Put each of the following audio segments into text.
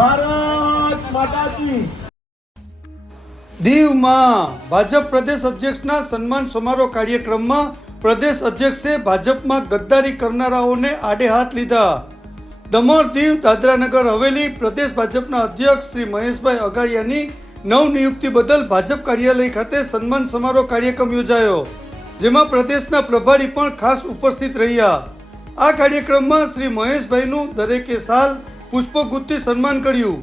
ભારત માતા કી. દીવમાં ભાજપ પ્રદેશ અધ્યક્ષના સન્માન સમારોહ કાર્યક્રમમાં પ્રદેશ અધ્યક્ષે ભાજપમાં ગદ્દારી કરનારાઓને આડે હાથ લીધા. દમણ દીવ દાદરાનગર હવેલી પ્રદેશ ભાજપના અધ્યક્ષ શ્રી મહેશભાઈ અગાડિયાની નવનિયુક્તિ બદલ ભાજપ કાર્યાલય ખાતે સન્માન સમારોહ કાર્યક્રમ યોજાયો, જેમાં પ્રદેશના પ્રભારી પણ ખાસ ઉપસ્થિત રહ્યા. આ કાર્યક્રમમાં શ્રી મહેશભાઈનું દરેકે સાલ પુષ્પગુથથી સન્માન કર્યું.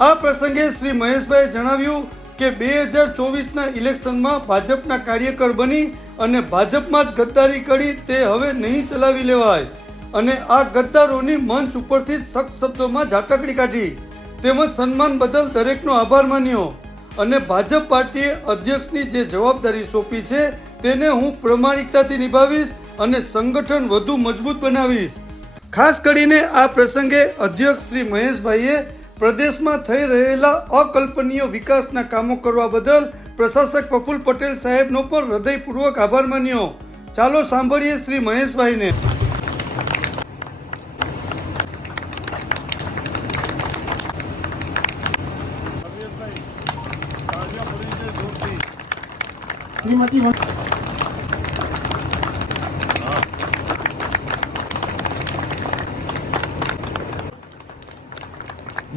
આ પ્રસંગે શ્રી મહેશભાઈએ જણાવ્યું કે બે હજાર ચોવીસના ઇલેક્શનમાં ભાજપના કાર્યકર બની અને ભાજપમાં જ ગદ્દારી કરી તે હવે નહીં ચલાવી લેવાય. અને આ ગદ્દારોની મંચ ઉપરથી સખ્ત શબ્દોમાં ઝાટકડી કાઢી. તેમજ સન્માન બદલ દરેકનો આભાર માન્યો. અને ભાજપ પાર્ટીએ અધ્યક્ષની જે જવાબદારી સોંપી છે, તેને હું પ્રમાણિકતાથી નિભાવીશ અને સંગઠન વધુ મજબૂત બનાવીશ. ખાસ કરીને આ પ્રસંગે અધ્યક્ષ શ્રી મહેશભાઈએ પ્રદેશમાં થઈ રહેલા અકલ્પનીય વિકાસના કામો કરવા બદલ પ્રશાસક પ્રફુલ પટેલ સાહેબનો પણ હૃદયપૂર્વક આભાર માન્યો. ચાલો સાંભળીએ શ્રી મહેશભાઈને. શ્રીમતી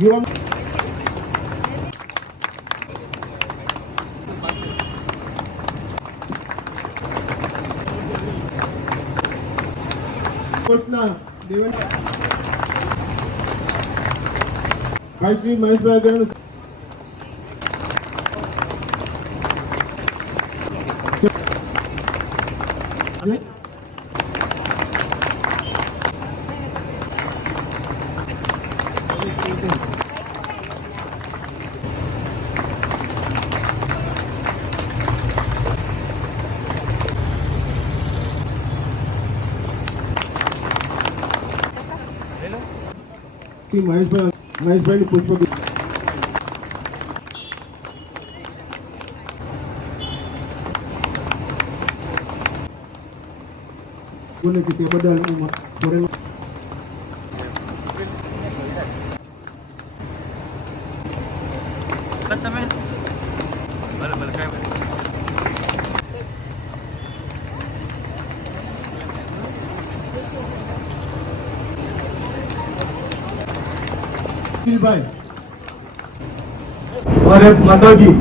વન- યુવક ઘોષણા દેવેન ભાઈ શ્રી મહેશભાઈ અગ્રણી અને શ્રી મહેશભાઈ મહેશભાઈની પુષ્પ બોલે કે તે બદલ હું જોડે તમે ભલે ભલે કઈ વાંધો નહીં. ભાઈ ભારત માતાજી.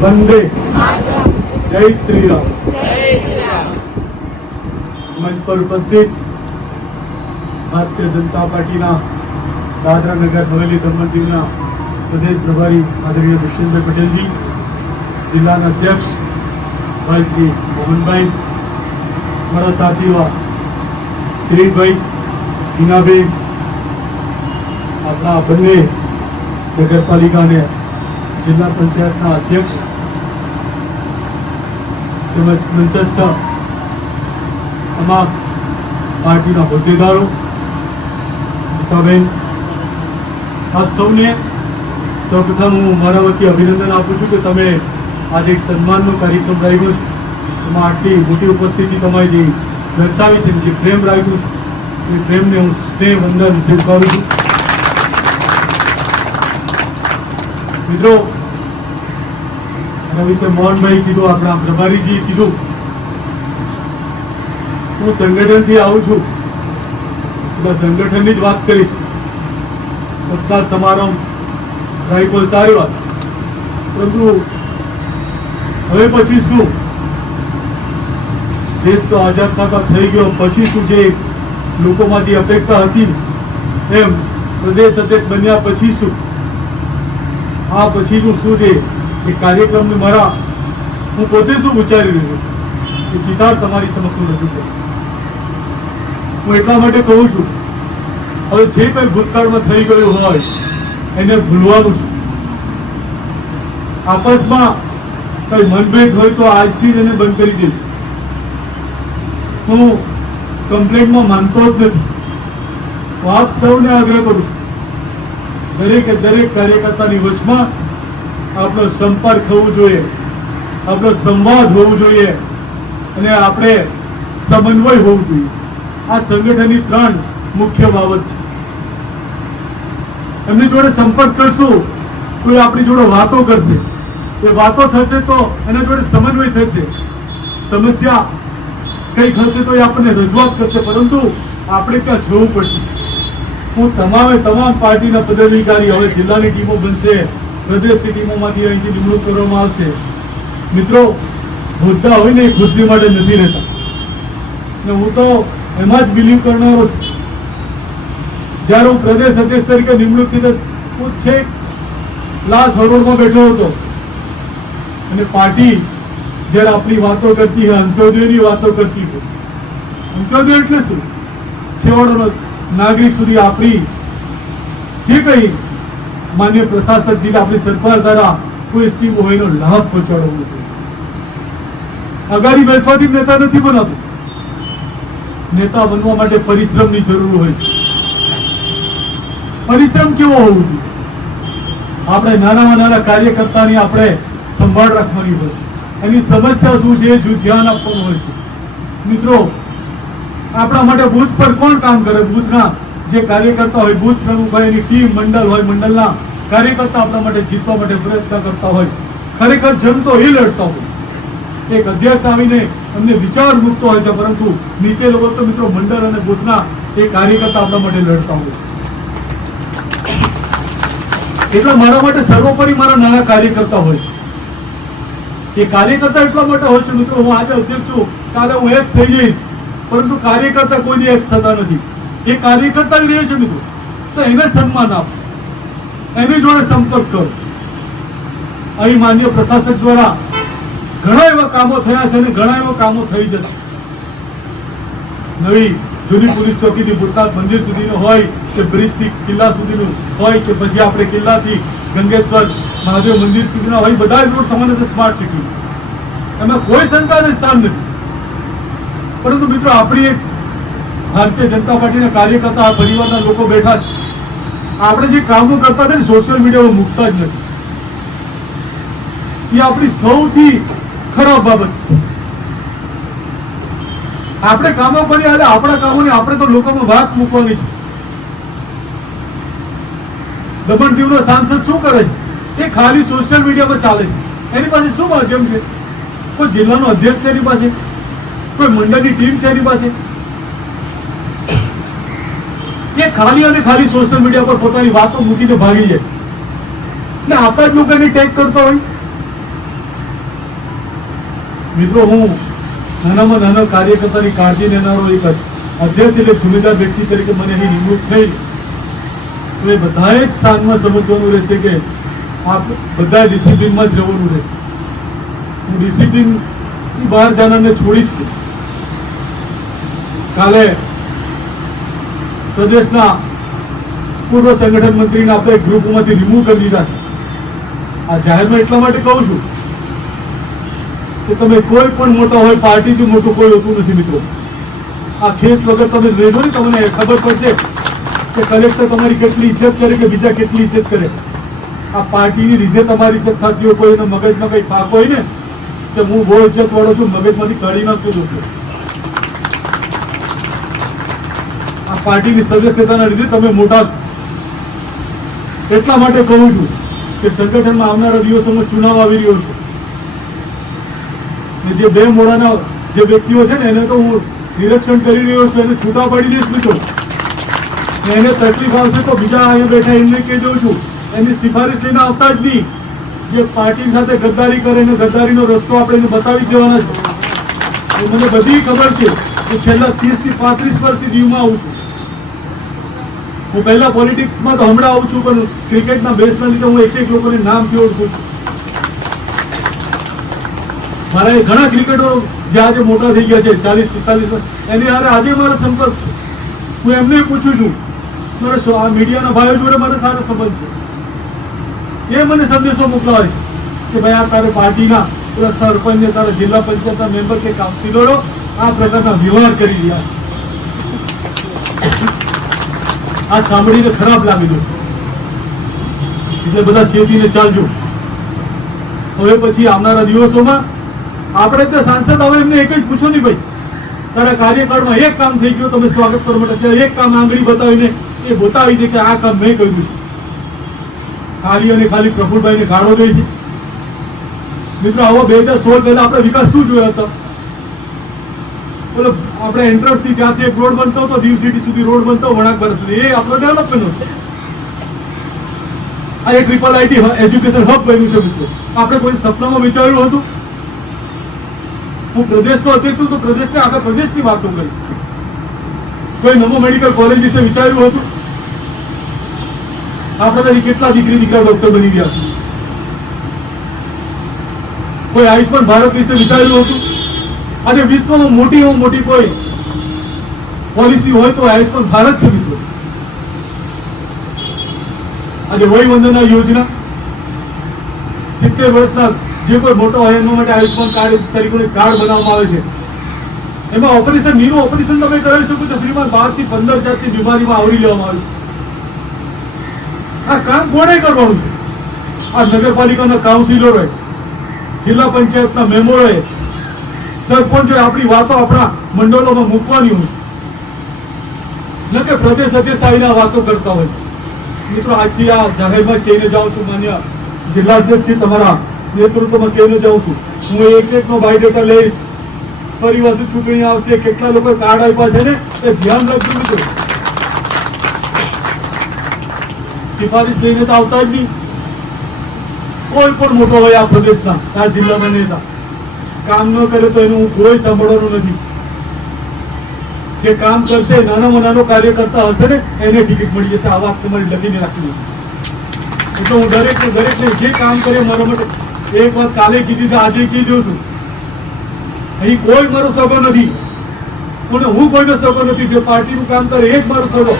વંદે. જય શ્રી રામ મંચ પર ઉપસ્થિત ભારતીય જનતા પાર્ટીના દાદરા નગર હવેલી દમણ દીવના પ્રદેશ પ્રભારી આદરણીય દુષ્યંતભાઈ પટેલજી, જિલ્લાના અધ્યક્ષ ભાઈ શ્રી મોહનભાઈ, મારા સાથીઓ કિરીટભાઈ હિનાબેન આપણા બંને નગરપાલિકા અને જિલ્લા પંચાયતના અધ્યક્ષ તેમજ મંચસ્થ તમામ પાર્ટીના હોદ્દેદારો મિતાબેન આપ સૌને સૌપ્રથમ હું મારા વતી અભિનંદન આપું છું કે તમે આજે એક સન્માનનો કાર્યક્રમ રાખ્યો છે. એમાં આટલી મોટી ઉપસ્થિતિ તમારી જે દર્શાવી છે જે પ્રેમ રાખ્યું છે, એ પ્રેમને હું સ્નેહ વંદન સ્વીકારું છું. મિત્રો, એના વિશે મોહનભાઈ કીધું, આપણા પ્રભારીજીએ કીધું. હું સંગઠનથી આવું છું. સંગઠનની જ વાત કરીશ. સત્કાર સમારંભ રાખ્યો સારી વાત. પરંતુ હવે પછી શું? દેશ તો આઝાદ થતા થઈ ગયો, પછી શું જે લોકોમાં જે અપેક્ષા હતી એમ, પ્રદેશ અધ્યક્ષ બન્યા પછી શું? આ પછીનું શું છે? એ કાર્યક્રમને મારા હું પોતે શું વિચારી રહ્યો છું? એ ચિતાર તમારી સમક્ષ હું રજૂ કરીશ. હું એટલા માટે કહું છું, હવે જે કંઈ ભૂતકાળમાં થઈ ગયું હોય, એને ભૂલવાનું છે. આપસમાં કઈ મનભેદ હોય તો આજથી જ એને બંધ કરી દેવું હું કમ્પ્લેન્ટમાં માનતો જ નથી. હું આપ સૌને આગ્રહ કરું છું. દરેકે દરેક કાર્યકર્તાની વચમાં આપણો સંપર્ક થવો જોઈએ, આપણો સંવાદ હોવો જોઈએ અને આપણે સમન્વય હોવું જોઈએ. આ સંગઠનની ત્રણ મુખ્ય બાબત છે. એમની જોડે સંપર્ક કરશું તો આપણી જોડે વાતો કરશે. એ વાતો થશે તો એના જોડે સમન્વય થશે. સમસ્યા કંઈક હશે તો એ આપણને રજૂઆત કરશે, પરંતુ આપણે ત્યાં જવું પડશે. હું તમામે તમામ પાર્ટીના પદાધિકારી હવે જિલ્લાની ટીમો બનશે, પ્રદેશની ટીમોમાંથી અહીંથી નિમણૂક કરવામાં આવશે. મિત્રો, હોદ્દા હોય ને એ ખુરશી માટે નથી રહેતા. ને હું તો એમાં જ બિલીવ કરનારો છું. જ્યારે હું પ્રદેશ અધ્યક્ષ તરીકે નિમણૂક થઈ હું છેક લાસ્ટ હરોળમાં બેઠો હતો. અને પાર્ટી જ્યારે આપણી વાતો કરતી હોય, અંત્યોદયની વાતો કરતી હોય. અંત્યોદય એટલે શું? છેવાડાનો નાગરિક સુધી આપણી જે કંઈ માન્ય પ્રશાસક આપણી સરકાર દ્વારા કોઈ સ્કીમ હોય લાભ પહોંચાડવો નથી. અગાડી બેસવાથી નેતા નથી બનાવતો નેતા બનવા માટે પરિશ્રમની જરૂર હોય છે. પરિશ્રમ કેવો હોવો જોઈએ? આપણે નાનામાં નાના કાર્યકર્તાની આપણે સંભાળ રાખવાની હોય છે. એની સમસ્યા શું છે એ ધ્યાન આપવાનું હોય છે. મિત્રો આપણા માટે બૂથ પર કોણ કામ કરે? બૂથના જે કાર્યકર્તા હોય, બૂથ પ્રમુખ હોય એની ટીમ, મંડળ હોય, મંડળના કાર્યકર્તા આપણા માટે જીતવા માટે પ્રયત્ન કરતા હોય. ખરેખર જનતો એ લડતા હોય. એક અધ્યક્ષ આવીને અમને વિચાર મૂકતો હોય છે, પરંતુ નીચે લોકો તો મિત્રો મંડળ અને બૂથના એ કાર્યકર્તા આપણા માટે લડતા હોય. એટલે મારા માટે સર્વોપરી મારા નાના કાર્યકર્તા હોય. એ કાર્યકર્તા એટલા માટે હોય છે, મિત્રો, હું આજે અધ્યક્ષ છું. કાલે હું એક્સ થઈ જઈશ. પરંતુ કાર્યકર્તા કોઈ દી એક્સ થતા નથી. એ કાર્યકર્તા જ રહે છે મિત્રો. તો એને સન્માન આપો. એની જોડે સંપર્ક કરો. અહીં માન્ય પ્રશાસક દ્વારા ઘણા એવા કામો થયા છે અને ઘણા એવા કામો થઈ જશે. નવી જૂની પોલીસ ચોકીથી ભૂતનાથ મંદિર સુધીનું હોય કે બ્રિજથી કિલ્લા સુધીનું હોય કે પછી આપણે કિલ્લાથી ગંગેશ્વર મહાદેવ મંદિર સુધીના હોય બધા જ રોડ સમાન સ્માર્ટ સિટી એમાં કોઈ શંકાને સ્થાન નથી. પરંતુ મિત્રો, આપણી એક ભારતીય જનતા પાર્ટીના કાર્યકર્તા પરિવારના લોકો બેઠા છે. આપણે જે કામો કરતા હતા ને સોશિયલ મીડિયામાં મૂકતા જ નથી. એ આપણી સૌથી ખરાબ બાબત છે. આપણે કામો કરીએ એટલે આપણા કામોની આપણે તો લોકોમાં વાત મૂકવાની છે. દમણ દીવનો સાંસદ શું કરે છે? એ ખાલી સોશિયલ મીડિયામાં ચાલે છે. એની પાસે શું માધ્યમ છે? કોઈ જિલ્લાનો અધ્યક્ષ એની પાસે? કોઈ મંડળની ટીમ છે એની પાસે? એ ખાલી અને ખાલી સોશિયલ મીડિયા પર પોતાની વાતો મૂકીને ભાગી જાય. ને આપણા જ લોકો ટેક કરતા હોય. મિત્રો, હું નાનામાં નાના કાર્યકર્તાની કાળજી લેનારો એક અધ્યક્ષ એટલે જુમેદાર વ્યક્તિ તરીકે મને એની નિમણૂક થઈ. તો એ બધાએ જ સ્થાનમાં સમજવાનું રહેશે કે આપ બધા ડિસિપ્લિનમાં જ રહેવાનું રહેશે. હું ડિસિપ્લિન બહાર જનારને છોડીશ નહીં. કાલે પ્રદેશના પૂર્વ સંગઠન મંત્રીને આપણે ગ્રુપમાંથી રિમૂવ કરી દીધા છે. આ જાહેરમાં એટલા માટે કહું છું કે તમે કોઈ પણ મોટા હોય, પાર્ટીથી મોટું કોઈ હોતું નથી મિત્રો. આ ખેસ વગર તમે રહેજો ને, તમને ખબર પડશે કે કલેક્ટર તમારી કેટલી ઇજ્જત કરે કે બીજા કેટલી ઇજ્જત કરે. આ પાર્ટીની લીધે તમારી ઇજ્જત થતી હોય કોઈ મગજમાં કંઈ ફાંક હોય ને, તો હું બહુ ઇજ્જત વાળો છું, મગજમાંથી કાઢી નાખતો છું. આ પાર્ટીની સદસ્યતાના લીધે તમે મોટા છો. એટલા માટે કહું છું કે સંગઠનમાં આવનારા દિવસોમાં ચુનાવ આવી રહ્યો છે. જે બે મોડાના જે વ્યક્તિઓ છે ને, એને તો હું નિરીક્ષણ કરી રહ્યો છું, એને છૂટા પાડી દઈશ મિત્રો. એને તકલીફ આવશે તો બીજા અહીંયા બેઠા એમને કહેજો છું. એની સિફારિશ લઈને આવતા જ નહીં. જે પાર્ટી સાથે ગદ્દારી કરે ને ગદ્દારીનો રસ્તો આપણે એને બતાવી દેવાના છે. મને બધી ખબર છે કે છેલ્લા ત્રીસથી પાંત્રીસ વર્ષથી દીવમાં આવું છું. હું પહેલા પોલિટિક્સમાં તો હમણાં આવું છું, પણ ક્રિકેટના બેસના લીધે હું એક એક લોકોને નામથી ઓળખું છું. મારા એ ઘણા ક્રિકેટરો જે આજે મોટા થઈ ગયા છે, ચાલીસ, પિસ્તાલીસ એની હારે આજે મારો સંપર્ક છે. હું એમને પૂછું છું, મારે આ મીડિયાના ભાઈઓ જોડે મારો સારો સંબંધ છે? એ મને સંદેશો મોકલાવે છે કે, ભાઈ, આ તારે પાર્ટીના સરપંચ તારા જિલ્લા પંચાયતના મેમ્બર કે કાઉન્સિલરો આ પ્રકારના વ્યવહાર કરી રહ્યા છે. આ સાંભળીને ખરાબ લાગી ગયું. એટલે બધા ચેતીને ચાલજો. હવે પછી આવનારા દિવસોમાં આપણે તે સાંસદ હવે એમને એક જ પૂછો નહીં ભાઈ. તારા કાર્યકાળમાં એક કામ થઈ ગયું, તમે સ્વાગત કરવા માટે ત્યાં એક કામ આંગળી બતાવીને એ બતાવી દે કે આ કામ મેં કર્યું છે. ખાલી અને ખાલી પ્રફુલભાઈને ગાળો દે છે. મિત્રો, આવો બે હજાર સોળ પહેલા આપણે વિકાસ શું જોયો હતો? બોલો આપણે એન્ટ્રન્સથી ત્યાંથી એક રોડ બનતો હતો, દીવ સિટી સુધી રોડ બનતો વણાકબર સુધી. એ આપણો ડેવલપમેન્ટ હતો. આ એક ટ્રિપલ આઈટી એજ્યુકેશન હબ બન્યું છે મિત્રો. આપણે કોઈ સપનામાં વિચાર્યું હતું? હું પ્રદેશનો અધ્યક્ષ છું, તો પ્રદેશને આખા પ્રદેશની વાતો કરી. કોઈ નવો મેડિકલ કોલેજ વિશે વિચાર્યું હતું? આપણે કેટલા દીકરી દીકરા ડોક્ટર બની ગયા કોઈ આયુષ્માન ભારત વિશે વિચાર્યું હતું? આજે વિશ્વમાં મોટીમાં મોટી કોઈ પોલિસી હોય તો આયુષ્માન ભારત છે મિત્રો. આજે વય વંદના યોજના સિત્તેર વર્ષના જે કોઈ મોટો હોય એના માટે આયુષ્માન કાર્ડ તરીકે કાર્ડ બનાવવામાં આવે છે. એમાં ઓપરેશન નીનું ઓપરેશન તમે કરાવી શકો છો. ફ્રીમાં બારથી પંદર જાતની બીમારીમાં આવરી લેવામાં આવે આ કામ કોણે કરવાનું છે? આ નગરપાલિકાના કાઉન્સિલરોએ, જિલ્લા પંચાયતના મેમ્બરોએ સરપંચોએ આપણી વાતો આપણા મંડળોમાં મૂકવાની હોય. ન કે પ્રદેશ અધ્યક્ષ આવીને વાતો કરતા હોય. મિત્રો, આજથી આ જાહેરમાં કહીને જાઉં છું, માન્ય જિલ્લા અધ્યક્ષ તમારા નેતૃત્વમાં કહીને જાઉં છું. હું એક એકનો બાયોડેટા લઈશ. ફરી પાછું ચૂંટણી આવશે, કેટલા લોકો કાર્ડ આપ્યા છે ને, એ ધ્યાન રાખજો મિત્રો. સિફારિશ લઈને તો આવતા જ નહીં. કોઈ પણ મોટો હોય આ પ્રદેશના, આ જિલ્લાના નેતા. કામ ન કરે તો એનું કોઈ સાંભળવાનું નથી. જે કામ કરશે, નાનામાં નાનો કાર્યકર્તા હશે ને, એને ટિકિટ મળી જશે. આ વાત તમારી લખીને રાખી એટલે હું દરેક દરેકને જે કામ કરે મારા માટે, એક વાત કાલે કીધી આજે કીધું છું. અહીં કોઈ મારો સગો નથી. અને હું કોઈનો સગો નથી. જે પાર્ટીનું કામ કરે, એ જ મારો સગો.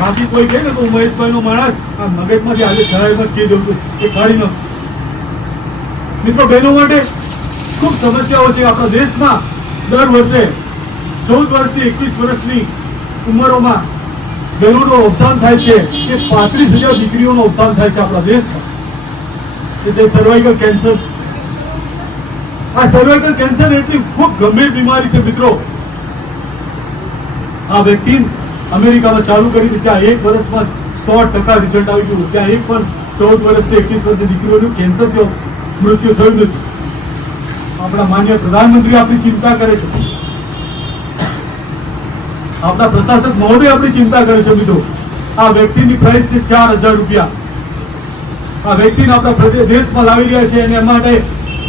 બાકી કોઈ કહે ને તો હું મહેશભાઈ નો માણસ, આ મગજમાંથી આજે જાહેરમાં કહી દઉં છું, એ કાઢી નાખ. મિત્રો, બહેનો માટે ખૂબ સમસ્યાઓ છે આપણા દેશમાં. દર વર્ષે ચૌદ વર્ષથી એકવીસ વર્ષની ઉંમરોમાં બહેનોનું અવસાન થાય છે. કે પાંત્રીસ હજાર દીકરીઓનું અવસાન થાય છે આપણા દેશમાં. જે સર્વાઇકલ કેન્સર આ સર્વાઇકલ કેન્સર એટલી ખૂબ ગંભીર બીમારી છે મિત્રો. આ વેક્સિન અમેરિકામાં ચાલુ કરી હતી ત્યાં એક વર્ષમાં સો ટકા રિઝલ્ટ આવી ગયું. ત્યાં એક પણ ચૌદ વર્ષથી એકવીસ વર્ષની દીકરીઓનું કેન્સર થયો. મૃત્યુ થયું નથી. આપણા માન્ય પ્રધાનમંત્રી આપણી ચિંતા કરે છે. આપણા પ્રશાસક મહોદય આપણી ચિંતા કરે છે મિત્રો. આ વેક્સિનની પ્રાઇસ છે ચાર હજાર રૂપિયા. આ વેક્સિન આપણા દેશમાં લાવી રહ્યા છે અને એ માટે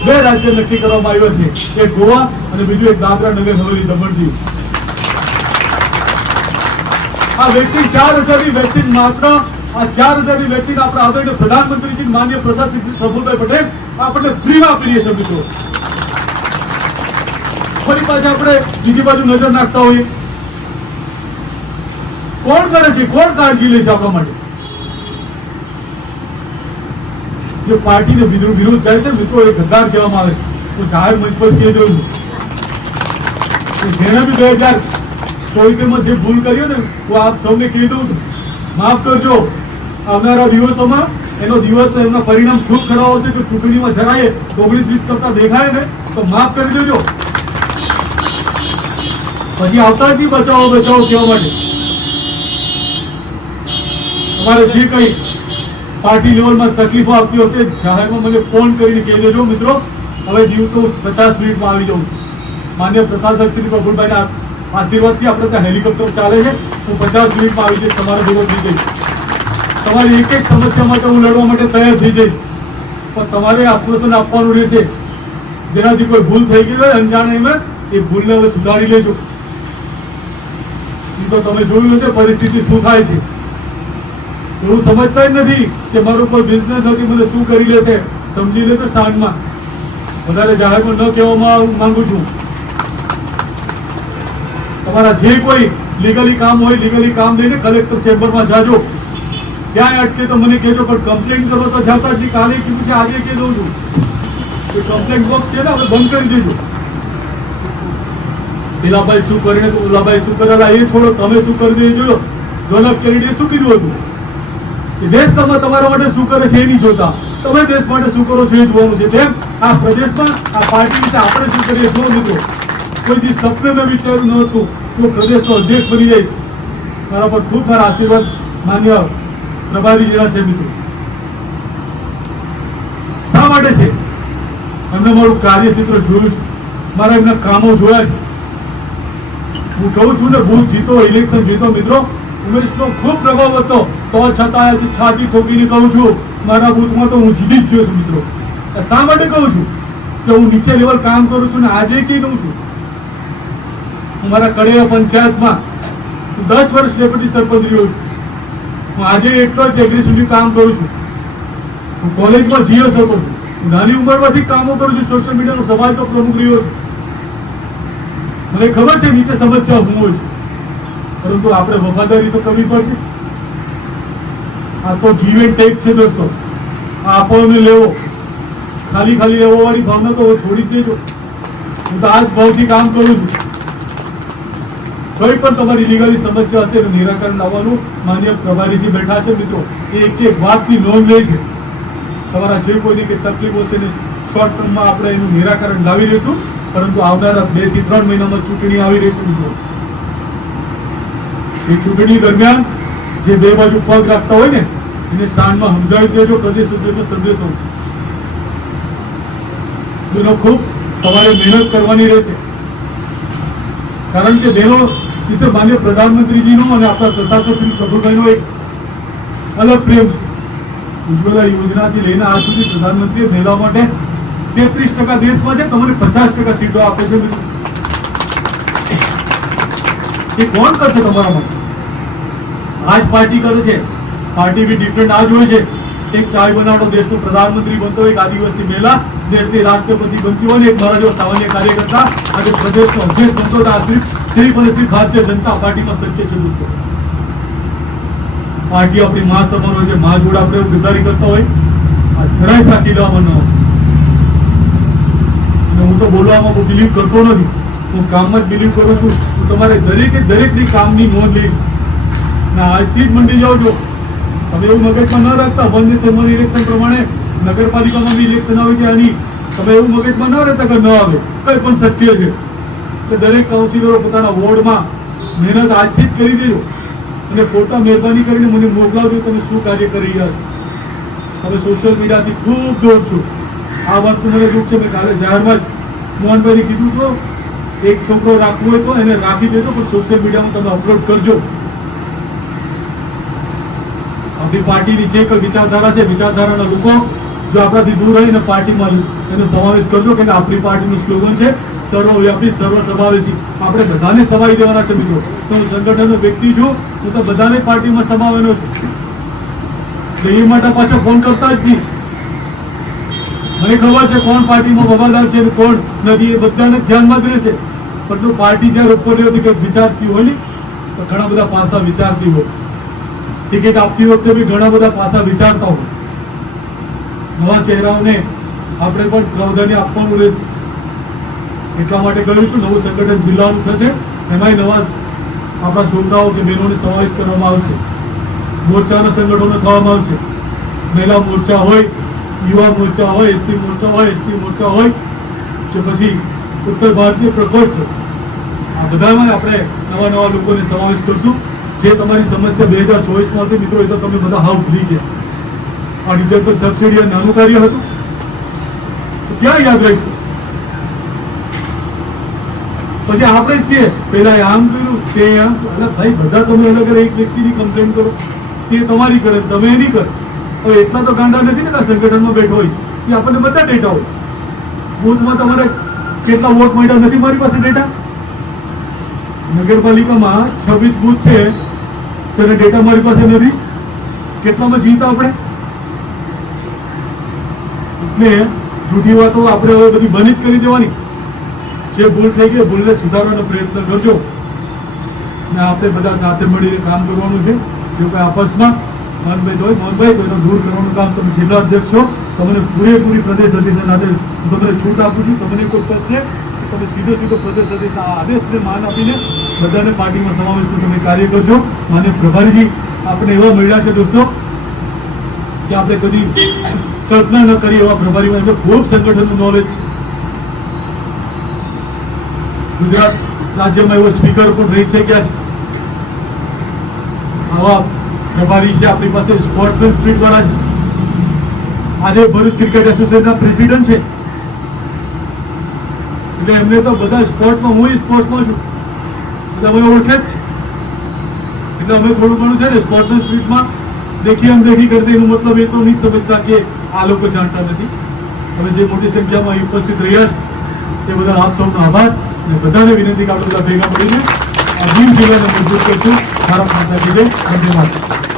બે રાજ્ય નક્કી કરવામાં આવ્યા છે. એક ગોવા અને બીજું એક દાદરા નગર હવેલી દમણ દીવ આ વેક્સિન ચાર હજારની વેક્સિન માત્ર આ ચાર હજારની વેક્સિન આપણા આદરણીય પ્રધાનમંત્રીજી માન્ય પ્રશાસક પ્રફુલભાઈ પટેલ આપણને ફ્રીમાં આપી રહ્યા છે, મિત્રો. ફરી પાછા આપણે બીજી બાજુ નજર નાખતા હોઈએ. કોણ કરે છે? કોણ કાળજી લે છે આપણા માટે? જે પાર્ટીને વિરોધ જાય છે મિત્રો, એ ગદ્દાર કહેવામાં આવે તો જાહેર મંચ પર કહી દઉં જેને બી બે હજાર ચોવીસમાં જે ભૂલ કર્યો ને હું આપ સૌને કહી દઉં છું. માફ કરજો. આવનારા દિવસોમાં એનો દિવસ એમના પરિણામ ખૂબ ખરાબ આવશે. કે ચૂંટણીમાં જરાય ઓગણીસ વીસ કરતા દેખાય ને, તો માફ કરી દેજો. પછી આવતા જ બચાવો બચાવો કહેવા માટે. તમારે જે કંઈ પાર્ટી લેવલમાં તકલીફો આવતી હશે, જાહેરમાં મને ફોન કરીને કહી દેજો મિત્રો. હવે જીવ તો પચાસ મિનિટમાં આવી જાઉં છું માન્ય પ્રશાસક શ્રી પ્રફુલભાઈના આશીર્વાદથી આપણે ત્યાં હેલિકોપ્ટર ચાલે છે. હું પચાસ મિનિટમાં આવી જઈશ, તમારા ભેગો થઈ જઈશ. તમારી એક એક સમસ્યા માટે હું લડવા માટે તૈયાર થઈ જઈશ. પણ તમારે આશ્વાસન આપવાનું રહેશે. જેનાથી કોઈ ભૂલ થઈ ગઈ હોય અંજાણે એમાં એ ભૂલને હવે સુધારી લેજો. એ તો તમે જોયું હશે પરિસ્થિતિ શું થાય છે. એવું સમજતા જ નથી કે મારો કોઈ બિઝનેસ નથી, મને શું કરી લેશે. સમજી લેજો શાનમાં વધારે જાહેરમાં ન કહેવામાં માંગુ છું. તમારા જે કોઈ લીગલી કામ હોય લીગલી કામ લઈને કલેક્ટર ચેમ્બરમાં જાજો. ક્યાંય અટકે તો મને કહેજો, પણ કમ્પ્લેન કરો તો છાપાજી કાલે કીધું છે આજે કહી દઉં છું. કે કમ્પ્લેન બોક્સ છે ને આપણે બંધ કરી દેજો. પેલાભાઈ શું કરીને તો ઓલાભાઈ શું કરેલા એ છોડો, તમે શું કરી દેજો જોયો. કેનેડીએ શું કીધું હતું? કે દેશ તમે તમારા માટે શું કરે છે એ નહીં જોતા. તમે દેશ માટે શું કરો છો એ જોવાનું છે. તેમ આ પ્રદેશમાં આ પાર્ટી વિશે આપણે શું કરીએ જો મિત્રો. કોઈ દી સપને મેં વિચાર્યું ન હતું. તો પ્રદેશનો અધ્યક્ષ બની જઈશ મારા પર ખૂબ મારા આશીર્વાદ. માન્ય પ્રભારી જેવા છે મિત્રો. શા માટે છે? એમને મારું કાર્યક્ષેત્ર જોયું છે. મારા એમના કામો જોયા છે. હું કહું છું ને, ભૂત જીતો ઇલેક્શન જીતો મિત્રો. ઉમેશનો ખૂબ પ્રભાવ હતો. તો છતાં છાતી ખોકીને કહું છું, મારા બૂથમાં તો હું જીતી જ ગયો છું મિત્રો. શા માટે કહું છું? કે હું નીચે લેવલ કામ કરું છું ને આજે કહી દઉં છું? હું મારા કડેરા પંચાયતમાં દસ વર્ષ ડેપ્યુટી સરપંચ રહ્યો છું. હું આજે એટલો જ એગ્રેસિવલી કામ કરું છું. હું કોલેજમાં જીઓ સર છું નાની ઉંમરમાંથી કામો કરું છું. સોશિયલ મીડિયાનો સમાજનો પ્રમુખ રહ્યો છું. મને ખબર છે નીચે સમસ્યા હું હોય પરંતુ આપણે વફાદારી તો કરવી પડશે. આ તો ગીવ એન્ડ ટેક છે દોસ્તો. આ આપો લેવો. ખાલી ખાલી લેવો વાળી ભાવના તો છોડી જ દેજો. હું તો આ ભાવથી કામ કરું છું. કોઈ પણ તમારી લીગલી સમસ્યા હશે એનું નિરાકરણ લાવવાનું માન્ય પ્રભારીજી બેઠા છે મિત્રો. એ એક એક વાતની નોંધ લે છે. તમારા જે કોઈની કે તકલીફો છે શોર્ટ ટર્મમાં આપણે એનું નિરાકરણ લાવી રહીશું પરંતુ આવનારા બેથી ત્રણ મહિનામાં ચૂંટણી આવી રહી મિત્રો. એ ચૂંટણી દરમિયાન જે બે બાજુ પગ રાખતા હોય ને, એને શાનમાં સમજાવી દેજો, પ્રદેશ અધ્યક્ષનો સંદેશો. બેનો ખૂબ તમારે મહેનત કરવાની રહેશે. કારણ કે બેનો વિશે માન્ય પ્રધાનમંત્રીજીનો અને આપણા પ્રશાસક શ્રી પ્રભુભાઈનો એક અલગ પ્રેમ છે. ઉજ્જવલા યોજનાથી લઈને આ સુધી પ્રધાનમંત્રીએ મહિલાઓ માટે તેત્રીસ ટકા દેશમાં છે, તમને પચાસ ટકા સીટો આપે છે એ કોણ કરશે તમારા માટે? આજ પાર્ટી કરે છે. પાર્ટી બી ડિફરન્ટ આજ હોય છે. એક ચાય બનાવતો દેશનો પ્રધાનમંત્રી બનતો એક આદિવાસી મહિલા દેશની રાષ્ટ્રપતિ બનતી હોય ને એક મારા જેવો સામાન્ય કાર્યકર્તા આજે પ્રદેશનો અધ્યક્ષ બનતો આ સિર્ફ પરિસ્થિતિ ભારતીય જનતા પાર્ટીમાં શક્ય છે દોસ્તો. પાર્ટી આપણી મહાસભાનો હોય છે મહા જોડે આપણે એવું ગદ્દારી કરતા હોય, આ જરાય સાથી લેવામાં ન આવશે. હું તો બોલવામાં બિલીવ કરતો નથી. હું કામમાં જ બિલીવ કરું છું હું તમારે દરેકે દરેકની કામની નોંધ લઈશ. ને આજથી જ મંડી જાઓ છો. તમે એવું મગજમાં ન રાખતા, વન થર્મલ ઇલેક્શન પ્રમાણે નગરપાલિકામાં બી ઇલેક્શન આવે છે આની તમે એવું મગજમાં ન રહેતા કે ન આવે કંઈ પણ સત્ય છે. કે દરેક કાઉન્સિલરો પોતાના વોર્ડમાં મહેનત આજથી જ કરી દેજો અને ફોટા મહેરબાની કરીને મને મોકલાવજો તમે શું કાર્ય કરી રહ્યા છો. તમે સોશિયલ મીડિયાથી ખૂબ દૂર છો. આ વાત મને દુઃખ છે, મેં કાલે જાહેરમાં જ મોહનભાઈને કીધું તો, એક છોકરો રાખવો હોય તો એને રાખી દેજો, પણ સોશિયલ મીડિયામાં તમે અપલોડ કરજો. આપણી પાર્ટીની જે કોઈ વિચારધારા છે, વિચારધારાના લોકો, જો આપણાથી દૂર રહીને પાર્ટીમાં એનો સમાવેશ કરજો કે આપણી પાર્ટીનું સ્લોગન છે સર્વવ્યાપી સર્વ સમાવેશી. આપણે બધાને સમાવી દેવાના છે મિત્રો. તો હું સંગઠનનો વ્યક્તિ છું, હું તો બધાને પાર્ટીમાં સમાવેલો છું. એટલે માટે પાછો ફોન કરતા જ નહીં. મને ખબર છે કોણ પાર્ટીમાં વફાદાર છે કોણ નથી, એ બધાને ધ્યાનમાં જ રહેશે. પરંતુ પાર્ટી જ્યારે ઉપર હતી કે વિચારતી હોય ને, તો ઘણા બધા પાસા વિચારતી હોય. ટિકિટ આપતી વખતે બી ઘણા બધા પાસા વિચારતા હોય. નવા ચહેરાઓને આપણે પણ પ્રાવધાન્ય આપવાનું રહેશે. એટલા માટે કહ્યું છું, નવું સંગઠન જિલ્લાનું થશે, એમાંય નવા આપણા છોકરાઓ કે બહેનોને સમાવેશ કરવામાં આવશે. મોરચાના સંગઠનો થવામાં આવશે. મહિલા મોરચા હોય, યુવા મોરચા હોય, એસટી મોરચા હોય, એસટી મોરચા હોય, કે પછી ઉત્તર ભારતીય પ્રકોષ્ઠ. આ બધામાં આપણે નવા નવા લોકોને સમાવેશ કરશું. જે તમારી સમસ્યા બે હજાર ચોવીસમાં હતી, મિત્રો, એ તો તમે બધા હાવ ભૂલી ગયા. આ ડીઝલ પર સબસિડી નાનું કાર્ય હતું. તો ક્યાં યાદ રાખ્યું? પછી આપણે જ તે પેલા આમ કર્યું તે આમ. અરે ભાઈ, બધા તમે અલગ અલગ એક વ્યક્તિની કમ્પ્લેન કરો. તે તમારી કરે, તમે એની કરે. હવે એટલા તો ગાંડા નથી ને સંગઠનમાં બેઠો હોય કે આપણને બધા ડેટા હોય. બૂથમાં તમારે કેટલા વોટ મળ્યા નથી મારી પાસે ડેટા નગરપાલિકામાં છવ્વીસ બૂથ છે તેના ડેટા મારી પાસે નથી. કેટલામાં જીતા આપણે? એટલે જૂઠી વાતો આપણે હવે બધી બંધ જ કરી દેવાની. જે ભૂલ થઈ ગઈ ભૂલને સુધારવાનો પ્રયત્ન કરજો. ને આપણે બધા સાથે મળીને કામ કરવાનું છે. જો કોઈ આપસમાં મનભેદ હોય મોહનભાઈ તો એનો દૂર કરવાનું કામ તમે જિલ્લા અધ્યક્ષ છો. તમને પૂરેપૂરી પ્રદેશ અધ્યક્ષ સાથે હું તમને છૂટ આપું છું. તમને કોઈ પદ છે, તમે સીધો સીધો પ્રદેશ અધ્યક્ષના આદેશને માન આપીને બધાને પાર્ટીમાં સમાવેશ તમે કાર્ય કરજો. માન્ય પ્રભારીજી આપણે એવા મળ્યા છે દોસ્તો કે આપણે કદી કલ્પના ન કરી એવા પ્રભારીમાં એમને ખૂબ સંગઠનનું નોલેજ ગુજરાત રાજ્યમાં એવો સ્પીકર પણ રહી શક્યા છે. આવા પ્રભારી છે, આપણી પાસે સ્પોર્ટ્સમેન સ્પિરિટ વાળા છે. આજે ભરૂચ ક્રિકેટ એસોસિએશનના પ્રેસિડન્ટ છે. એટલે એમને તો બધા સ્પોર્ટ્સમાં હું સ્પોર્ટ્સમાં છું. એટલે મને ઓળખે જ છે. એટલે અમે થોડું ઘણું છે ને સ્પોર્ટ્સમેન સ્પિરિટમાં દેખી અનદેખી કરતી, એનો મતલબ એ તો નહીં સમજતા કે આ લોકો જાણતા નથી. તમે જે મોટી સંખ્યામાં ઉપસ્થિત રહ્યા છે તે બદલ આપ સૌનો આભાર. બધાને વિનંતી કે આપણે બધા ભેગા મળીને આ દીન જીવનને મજબૂત કરશું. ભારત માતા જય. વંદે